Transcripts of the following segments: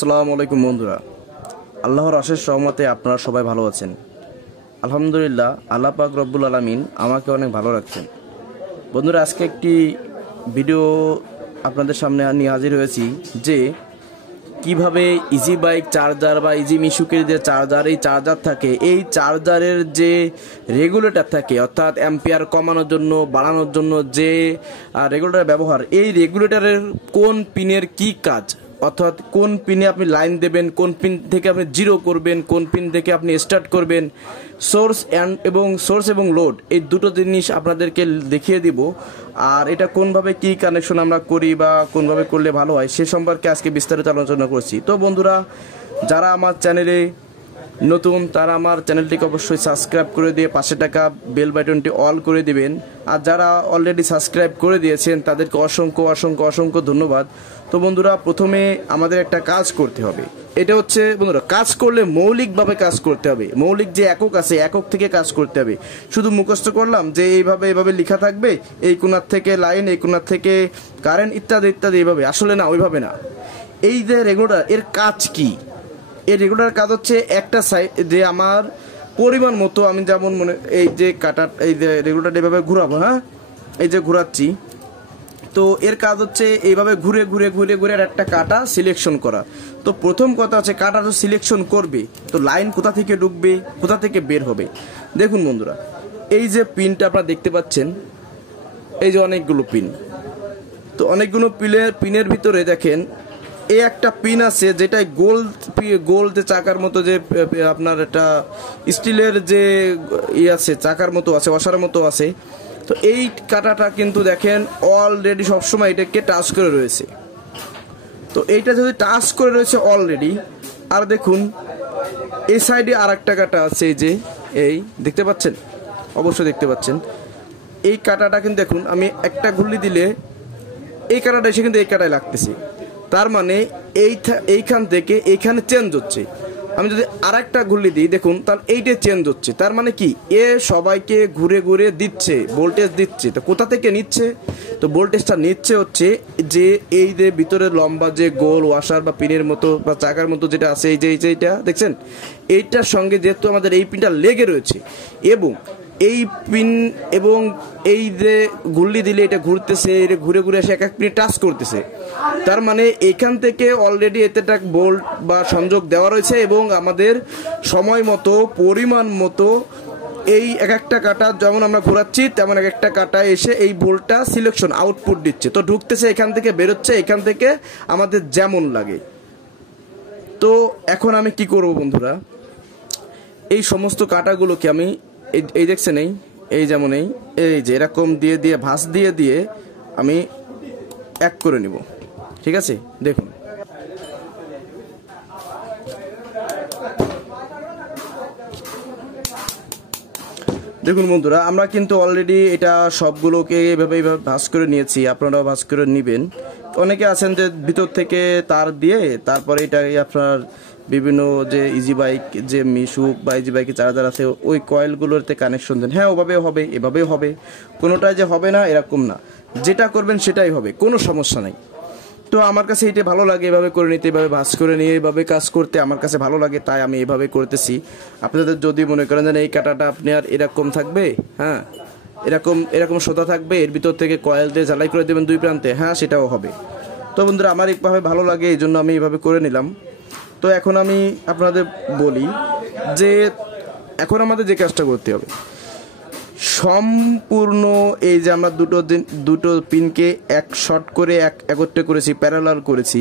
আসসালামু আলাইকুম বন্ধুরা, আল্লাহর অশেষ রহমতে আপনারা সবাই ভালো আছেন। আলহামদুলিল্লাহ, আল্লাহ পাক রব্বুল আলামিন আমাকে অনেক ভালো রাখছেন। বন্ধুরা, আজকে একটি ভিডিও আপনাদের সামনে নিয়ে হাজির হয়েছি যে কিভাবে ইজি বাইক চার্জার বা ইজি মিশুকের যে চার্জার, এই চার্জার থাকে, এই চার্জারের যে রেগুলেটর থাকে, অর্থাৎ অ্যাম্পিয়ার কমানোর জন্য বাড়ানোর জন্য যে রেগুলেটর ব্যবহার, এই রেগুলেটরের কোন পিনের কি কাজ, অর্থাৎ কোন পিনে আপনি লাইন দেবেন, কোন পিন থেকে আপনি জিরো করবেন, কোন পিন থেকে আপনি স্টার্ট করবেন, সোর্স এবং লোড, এই দুটো জিনিস আপনাদেরকে দেখিয়ে দিব। আর এটা কোনভাবে কি কানেকশন আমরা করি বা কোনভাবে করলে ভালো হয় সে সম্পর্কে আজকে বিস্তারিত আলোচনা করছি। তো বন্ধুরা, যারা আমার চ্যানেলে নতুন তারা আমার চ্যানেলটিকে অবশ্যই সাবস্ক্রাইব করে দিয়ে পাশে টাকা বেল বাটনটি অল করে দিবেন। আর যারা অলরেডি সাবস্ক্রাইব করে দিয়েছেন তাদেরকে অসংখ্য অসংখ্য অসংখ্য ধন্যবাদ। তো বন্ধুরা, প্রথমে আমাদের একটা কাজ করতে হবে। এটা হচ্ছে বন্ধুরা, কাজ করলে মৌলিকভাবে কাজ করতে হবে। মৌলিক যে একক আছে, একক থেকে কাজ করতে হবে। শুধু মুখস্থ করলাম যে এইভাবে এইভাবে লেখা থাকবে, এই কোণার থেকে লাইন, এই কোণার থেকে কারেন্ট, ইত্যাদি ইত্যাদি, এইভাবে আসলে না, ওইভাবে না। এই যে রেগুলেটর, এর কাজ কি? এই রেগুলেটর কাজ হচ্ছে একটা সাইড যে আমার পরিমাণ মতো, আমি যেমন মনে এই যে কাটা, এই যে রেগুলেটর এইভাবে ঘুরাবো, হ্যাঁ, এই যে ঘুরাচ্ছি, তো এর কাজ হচ্ছে এইভাবে ঘুরে ঘুরে ঘুরে ঘুরে একটা কাটা সিলেকশন করা। তো প্রথম কথা হচ্ছে কাটা তো সিলেকশন করবে, তো লাইন কোথা থেকে ঢুকবে, কোথা থেকে বের হবে। দেখুন বন্ধুরা, এই যে পিনটা আপনারা দেখতে পাচ্ছেন, এই যে অনেকগুলো পিন, তো অনেকগুলো পিনের ভিতরে দেখেন এই একটা পিন আছে যেটাই গোল যে চাকার মতো, যে আপনার একটা স্টিলের যে আছে চাকার মতো আছে, ওয়াশার মতো আছে। তো এই কাটাটা কিন্তু দেখেন অলরেডি সবসময় এটাকে টাচ করে রয়েছে। তো এইটা যদি টাচ করে রয়েছে অলরেডি, আর দেখুন এই সাইডে আর একটা কাটা আছে, এই যে এই দেখতে পাচ্ছেন, অবশ্যই দেখতে পাচ্ছেন। এই কাটাটা কিন্তু দেখুন, আমি একটা ঘুরলি দিলে এই কাটাটা এসে কিন্তু এই কাটায় লাগতেছে। তার মানে এইখান থেকে এইখানে চেঞ্জ হচ্ছে। আমি যদি আর একটা ঘুরলি দিই, দেখুন তাহলে এইটা চেঞ্জ হচ্ছে। তার মানে কি, এ সবাইকে ঘুরে ঘুরে দিচ্ছে, ভোল্টেজ দিচ্ছে। তো কোথা থেকে নিচ্ছে? তো ভোল্টেজটা নিচ্ছে হচ্ছে যে এই যে ভিতরে লম্বা যে গোল ওয়াশার বা পিনের মতো বা চাকার মতো যেটা আছে, এই যে এইটা দেখছেন, এইটার সঙ্গে যেহেতু আমাদের এই পিনটা লেগে রয়েছে, এবং এই পিন এবং এই যে ঘুরলি দিলে এটা ঘুরতেছে, এটা ঘুরে ঘুরে এসে এক এক পিনে টাচ করতেছে। তার মানে এখান থেকে অলরেডি এতে একটা বোল্ট বা সংযোগ দেওয়া রয়েছে, এবং আমাদের সময় মতো পরিমাণ মতো এই এক একটা কাটা যেমন আমরা ঘোরাচ্ছি, তেমন এক একটা কাটা এসে এই বোল্টটা সিলেকশন আউটপুট দিচ্ছে। তো ঢুকতেছে এখান থেকে, বেরোচ্ছে এখান থেকে, আমাদের যেমন লাগে। তো এখন আমি কি করব বন্ধুরা, এই সমস্ত কাটাগুলোকে আমি এই দেখছেন, এই যেমন এই যে এরকম দিয়ে দিয়ে ভাঁজ দিয়ে দিয়ে আমি এক করে নিব। ঠিক আছে, দেখুন দেখুন বন্ধুরা, আমরা কিন্তু অলরেডি এটা সবগুলোকে এভাবে ভাঁজ করে নিয়েছি। আপনারাও ভাঁজ করে নেবেন। অনেকে আছেন যে ভিতর থেকে তার দিয়ে তারপরে এটা আপনার বিভিন্ন যে ইজি বাইক যে মিশুক বা ইজি বাইকের চার্জার আছে, ওই কয়েলগুলোতে কানেকশন দেন। হ্যাঁ, ওভাবেও হবে, এভাবেও হবে, কোনোটাই যে হবে না এরকম না। যেটা করবেন সেটাই হবে, কোনো সমস্যা নাই। তো আমার কাছে এটা ভালো লাগে এভাবে করে নিতে, এভাবে ভাঁজ করে নিয়ে এভাবে কাজ করতে আমার কাছে ভালো লাগে, তাই আমি এভাবে করতেছি। আপনাদের যদি মনে করেন যে এই কাটাটা আপনার এরকম থাকবে, হ্যাঁ, এরকম সোতা থাকবে, এর ভিতর থেকে কয়েল দিয়ে ঝালাই করে দেবেন দুই প্রান্তে, হ্যাঁ, সেটাও হবে। তো বন্ধুরা, আমার এইভাবে ভালো লাগে, এই জন্য আমি এইভাবে করে নিলাম। তো এখন আমি আপনাদের বলি যে এখন আমাদের যে কাজটা করতে হবে, সম্পূর্ণ এই যে আমরা দুটো পিনকে এক শর্ট করে একত্রে করেছি, প্যারালাল করেছি।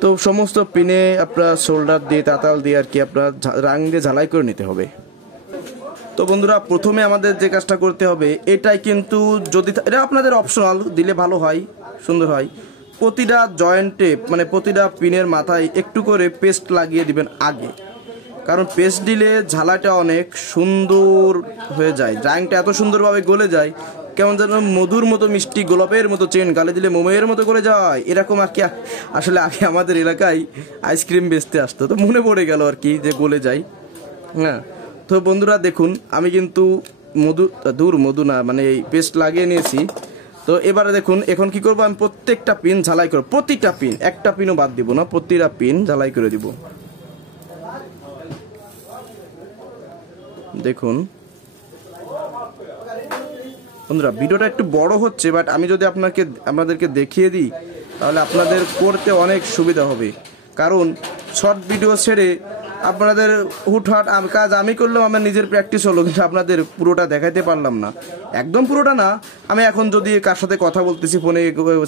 তো সমস্ত পিনে আপনার শোল্ডার দিয়ে, তাতাল দিয়ে আর কি আপনার রাং দিয়ে ঝালাই করে নিতে হবে। তো বন্ধুরা, প্রথমে আমাদের যে কাজটা করতে হবে, এটাই কিন্তু যদি এটা আপনাদের অপশনাল, দিলে ভালো হয়, সুন্দর হয়। প্রতিটা জয়েন্টে মানে প্রতিটা পিনের মাথায় একটু করে পেস্ট লাগিয়ে দিবেন আগে, কারণ পেস্ট দিলে ঝালাটা অনেক সুন্দর হয়ে যায়, রাংটা এত সুন্দরভাবে গলে যায়, কেমন যেন মধুর মতো মিষ্টি, গোলাপের মতো চেন গালে দিলে মোমের মতো করে যায়, এরকম আর কি। আসলে আগে আমাদের এলাকায় আইসক্রিম বেচতে আসতো, তো মনে পড়ে গেল আর কি যে গলে যায়। হ্যাঁ, তো বন্ধুরা দেখুন, আমি কিন্তু মধু না মানে এই পেস্ট লাগিয়ে নিয়েছি। তো এবারে দেখুন এখন কি করব, আমি প্রত্যেকটা পিন ঝালাই করব, প্রতিটা পিন, একটা পিনও বাদ দিব না, প্রতিটা পিন ঝালাই করে দিব। দেখুন বন্ধুরা ভিডিওটা একটু বড় হচ্ছে, বাট আমি যদি আপনাদেরকে দেখিয়ে দিই তাহলে আপনাদের করতে অনেক সুবিধা হবে। কারণ শর্ট ভিডিও ছেড়ে আপনাদের হুটহাট কাজ আমি করলাম, আমার নিজের প্র্যাকটিস হলো, কিন্তু আপনাদের পুরোটা দেখাইতে পারলাম না, একদম পুরোটা না। আমি এখন যদি কার সাথে কথা বলতেছি ফোনে,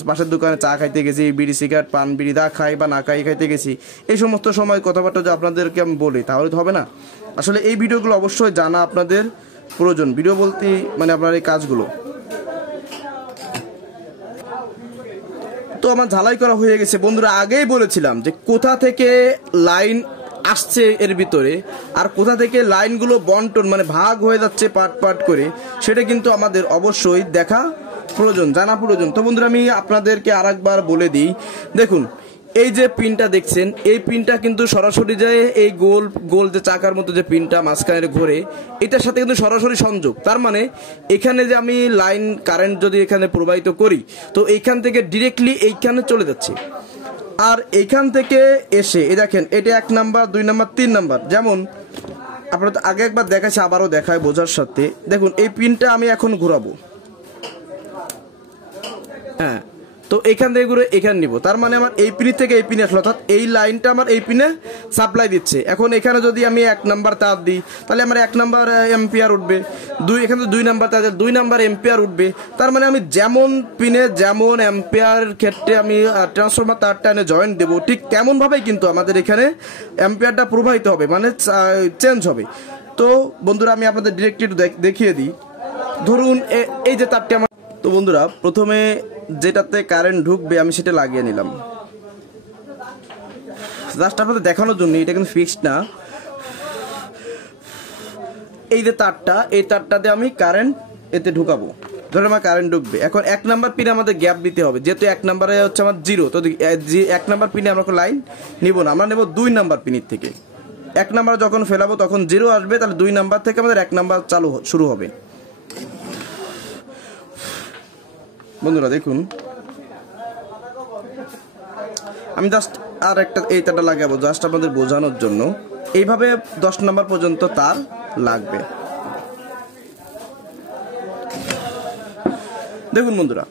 পাশের দোকানে চা খাইতে গেছি, বিড়ি সিগারেট পান বিড়ি দা খাই বা না খাই খাইতে গেছি, এই সমস্ত সময় কথাবার্তা যে আপনাদেরকে আমি বলি তাহলে তো হবে না। আসলে এই ভিডিওগুলো অবশ্যই জানা আপনাদের প্রয়োজন, ভিডিও বলতে মানে আপনার এই কাজগুলো। তো আমার ঝালাই করা হয়ে গেছে বন্ধুরা। আগেই বলেছিলাম যে কোথা থেকে লাইন আসছে এর ভিতরে আর কোথা থেকে লাইনগুলো বন্টন মানে ভাগ হয়ে যাচ্ছে পার্ট পার্ট করে, সেটা কিন্তু আমাদের অবশ্যই দেখা প্রয়োজন, জানা প্রয়োজন। তো বন্ধুরা আমি আপনাদেরকে আরেকবার বলে দিই, দেখুন এই যে পিনটা দেখছেন, এই পিনটা কিন্তু সরাসরি যায় এই গোল গোল যে চাকার মতো যে পিনটা মাঝখানে ঘোরে, এটার সাথে কিন্তু সরাসরি সংযোগ। তার মানে এখানে যে আমি লাইন কারেন্ট যদি এখানে প্রবাহিত করি, তো এইখান থেকে ডিরেক্টলি এইখানে চলে যাচ্ছে। আর এইখান থেকে এসে এই দেখেন এটা 1 নাম্বার 2 নাম্বার 3 নাম্বার, যেমন আপনারা তো আগে একবার দেখাচ্ছি, আবারও দেখায় বোঝার সাথে। দেখুন এই পিনটা আমি এখন ঘোরাবো, হ্যাঁ, তো এখান থেকে ঘুরে এখানে নিব, তার মানে আমার এই পিন থেকে এই পিনে আসলো, অর্থাৎ এই লাইনটা আমার এই পিনে সাপ্লাই দিচ্ছে। এখন এখানে যদি আমি 1 নাম্বার তার দিই তাহলে আমার 1 নাম্বার এম্পিয়ার উঠবে, এখানে 2 নাম্বার তার 2 নাম্বার এম্পিয়ার উঠবে। তার মানে আমি যেমন পিনে যেমন এম্পিয়ার ক্ষেত্রে আমি ট্রান্সফরমার তারটা এনে জয়েন্ট দেবো, ঠিক তেমনভাবেই কিন্তু আমাদের এখানে এম্পিয়ারটা প্রবাহিত হবে, মানে চেঞ্জ হবে। তো বন্ধুরা আমি আপনাদের ডিরেক্টলি দেখিয়ে দিই। ধরুন এই যে তারটি আমার, তো বন্ধুরা প্রথমে যেটাতে কারেন্ট ঢুকবে আমি সেটা লাগিয়ে নিলাম, জাস্ট আপনাদের দেখানোর জন্য, এটা কিন্তু ফিক্সড না। এই যে তারটা, এই তারটাতে আমি কারেন্ট এতে ঢুকাবো, ধরুন আমার কারেন্ট ঢুকবে। এখন 1 নাম্বার পিনে আমাদের গ্যাপ দিতে হবে, যেহেতু 1 নাম্বারে হচ্ছে আমার 0, তো 1 নাম্বার পিনে আমরা লাইন নিব না, আমরা নেব 2 নাম্বার পিনের থেকে। 1 নাম্বার যখন ফেলাবো তখন 0 আসবে, তাহলে 2 নাম্বার থেকে আমাদের 1 নাম্বার শুরু হবে। বন্ধুরা দেখুন আমি জাস্ট আর একটা এই তারটা লাগাবো, জাস্ট আপনাদের বোঝানোর জন্য। এইভাবে 10 নাম্বার পর্যন্ত তার লাগবে। দেখুন বন্ধুরা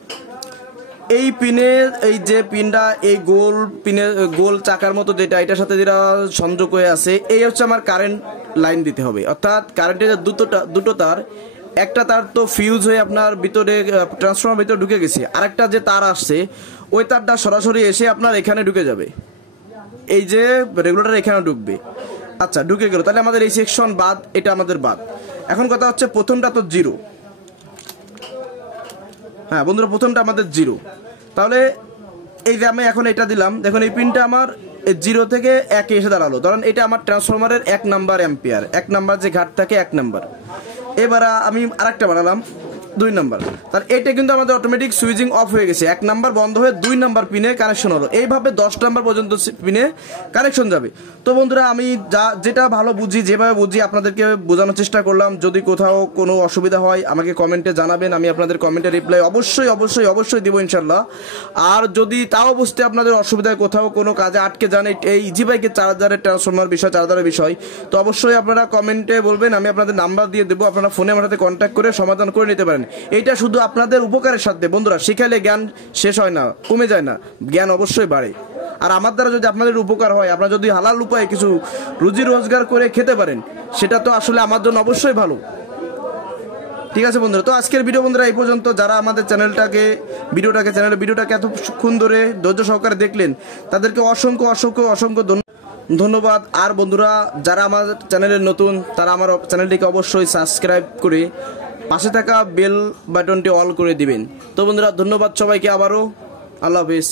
এই পিনের এই যে পিনটা এই গোল পিনের গোল চাকার মতো যেটা, এটার সাথে যেটা সংযোগ হয়ে আছে, এই হচ্ছে আমার কারেন্ট লাইন দিতে হবে। অর্থাৎ কারেন্টের যে দুটো তার, একটা তার তো ফিউজ হয়ে আপনার ভিতরে ট্রান্সফরমার ভিতরে ঢুকে গেছে, আরেকটা যে তার আসছে ওই তারটা সরাসরি এসে আপনার এখানে ঢুকে যাবে, এই যে রেগুলেটর এখানে ঢুকবে। আচ্ছা ঢুকে গেল, তাহলে আমাদের এই সেকশন বাদ, এটা আমাদের বাদ। এখন কথা হচ্ছে প্রথমটা তো 0, হ্যাঁ বন্ধুরা প্রথমটা আমাদের 0, তাহলে এই যে আমি এখন এটা দিলাম, দেখুন এই পিনটা আমার 0 থেকে 1 এসে দাঁড়ালো। ধরেন এটা আমার ট্রান্সফরমারের 1 নাম্বার এম্পিয়ার, 1 নাম্বার যে ঘাট থাকে 1 নাম্বার। এবার আমি আরেকটা বানালাম 2 নাম্বার, তার এটা কিন্তু আমাদের অটোমেটিক সুইচিং অফ হয়ে গেছে, 1 নাম্বার বন্ধ হয়ে 2 নাম্বার পিনে কানেকশন হলো। এইভাবে 10 নাম্বার পর্যন্ত পিনে কানেকশন যাবে। তো বন্ধুরা আমি যেটা ভালো বুঝি, যেভাবে বুঝি আপনাদেরকে বোঝানোর চেষ্টা করলাম। যদি কোথাও কোনো অসুবিধা হয় আমাকে কমেন্টে জানাবেন, আমি আপনাদের কমেন্টে রিপ্লাই অবশ্যই দিব ইনশাল্লাহ। আর যদি তাও বুঝতে আপনাদের অসুবিধায় কোথাও কোনো কাজে আটকে যান এই ইজি বাইকের চার্জারের ট্রান্সফরমার বিষয়, চার্জারের বিষয়, তো অবশ্যই আপনারা কমেন্টে বলবেন, আমি আপনাদের নাম্বার দিয়ে দেবো, আপনারা ফোনে আমার সাথে কন্ট্যাক্ট করে সমাধান করে নিতে পারেন। এইটা শুধু আপনাদের উপকারের সাথে বন্ধুরা, শিখালে জ্ঞান শেষ হয় না, কমে যায় না, জ্ঞান অবশ্যই বাড়ে। আর আমার দ্বারা যদি আপনাদের উপকার হয়, আপনারা যদি হালাল উপায়ে কিছু রুজি রোজগার করে খেতে পারেন, সেটা তো আসলে আমার জন্য অবশ্যই ভালো। ঠিক আছে বন্ধুরা, তো আজকের ভিডিও বন্ধুরা এই পর্যন্ত। যারা আমাদের ভিডিওটাকে এতক্ষণ ধরে ধৈর্য সহকারে দেখলেন তাদেরকে অসংখ্য ধন্যবাদ। আর বন্ধুরা যারা আমার চ্যানেলে নতুন, তারা আমার চ্যানেলটিকে অবশ্যই সাবস্ক্রাইব করে পাশে থাকা বেল বাটনটি অল করে দিবেন। তো বন্ধুরা ধন্যবাদ সবাইকে আবারও, আল্লাহ হাফেজ।